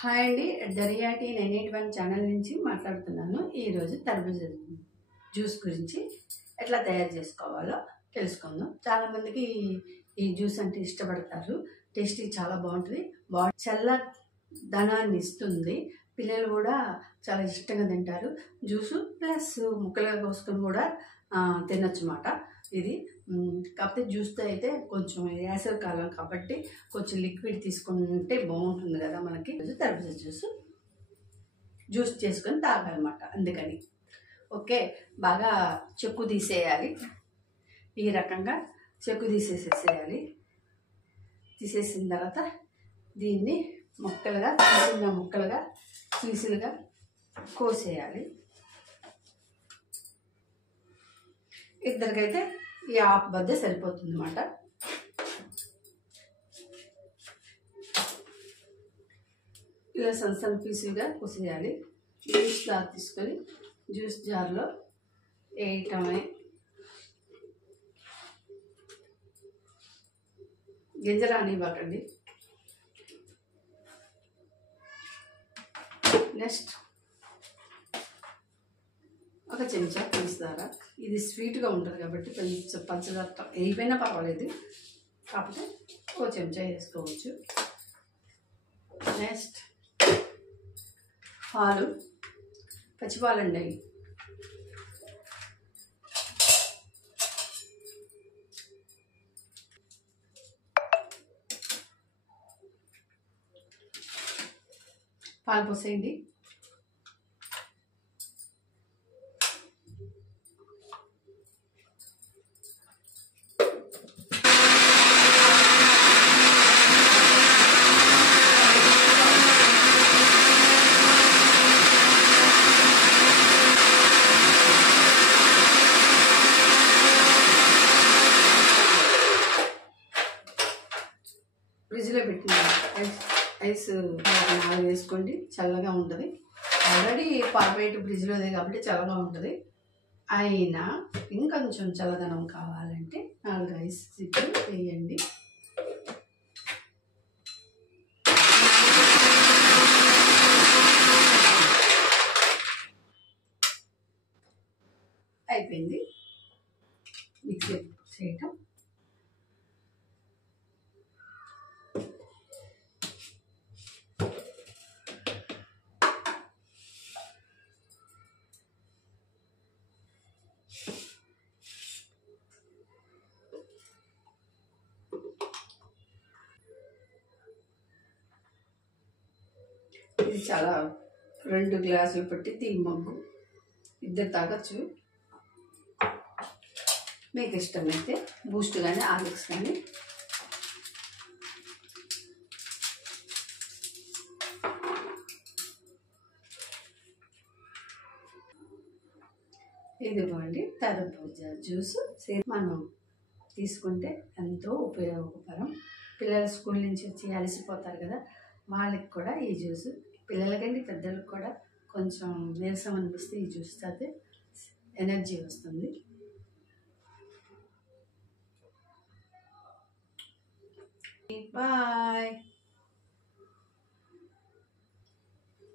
Hi అండి, డరియాటి 981 channel నుంచి మాట్లాడుతున్నాను. ఈరోజు తర్బూజ జ్యూస్ గురించి ఎట్లా తయారు చేసుకోవాలో తెలుసుకుందాం. చాలామందికి ఈ జ్యూస్ అంటే ఇష్టపడతారు. టేస్టీ చాలా బాగుంటుంది. చల్లదనాన్ని ఇస్తుంది. పిల్లలు కూడా చాలా ఇష్టంగా తింటారు. జ్యూసు ప్లస్ ముక్కలుగా కోసుకొని కూడా తినొచ్చు అన్నమాట. ఇది కాకపోతే జ్యూస్తో అయితే కొంచెం వేసవి కాలం కాబట్టి కొంచెం లిక్విడ్ తీసుకుంటే బాగుంటుంది కదా మనకి. తర్బూజ జ్యూస్ చేసుకొని తాగాలన్నమాట. అందుకని ఓకే, బాగా చెక్కు తీసేయాలి. ఈ రకంగా చెక్కు తీసేసేయాలి. తీసేసిన తర్వాత దీన్ని ముక్కలుగా చిన్న ముక్కలుగా పీసులుగా కోసేయాలి. ఇద్దరికైతే ఈ హాఫ్ బద్ద సరిపోతుంది అన్నమాట. ఇలా సన్న పీసులుగా కోసేయాలి. జ్యూస్ జార్ తీసుకొని జ్యూస్ జార్లో వేయటమే. గింజ రానివ్వకండి. నెక్స్ట్ ఒక చెంచా పంచదార. ఇది స్వీట్గా ఉంటుంది కాబట్టి కొంచెం పంచదార వేయిపోయినా పర్వాలేదు, కాకపోతే ఒక చెంచా వేసుకోవచ్చు. నెక్స్ట్ పాలు, పచ్చిపాలండి. పాలు పోసేయండి. ఫ్రిడ్జ్లో పెట్టిన ఐస్ వేసుకోండి, చల్లగా ఉంటుంది. ఆల్రెడీ పార్బైట్ ఫ్రిడ్జ్లోదే కాబట్టి చల్లగా ఉంటుంది. అయినా ఇంకొంచెం చల్లదనం కావాలంటే 4 ఐస్ సిప్పులు వేయండి. అయిపోయింది మిక్సీ చేయటం. ఇది చాలా 2 గ్లాసులు పట్టింది ఈ మగ్గు. ఇద్దరు తాగొచ్చు. మీకు ఇష్టమైతే బూస్ట్ కానీ హార్లిక్స్ కానీ. ఇదిగోండి తర్బూజ జ్యూస్. మనం తీసుకుంటే ఎంతో ఉపయోగకరం. పిల్లలు స్కూల్ నుంచి వచ్చి అలసిపోతారు కదా, వాళ్ళకి కూడా ఈ జ్యూస్, పిల్లలకంటే పెద్దలకు కూడా కొంచెం నీరసం అనిపిస్తే ఈ జ్యూస్ తాగితే ఎనర్జీ వస్తుంది. బాయ్.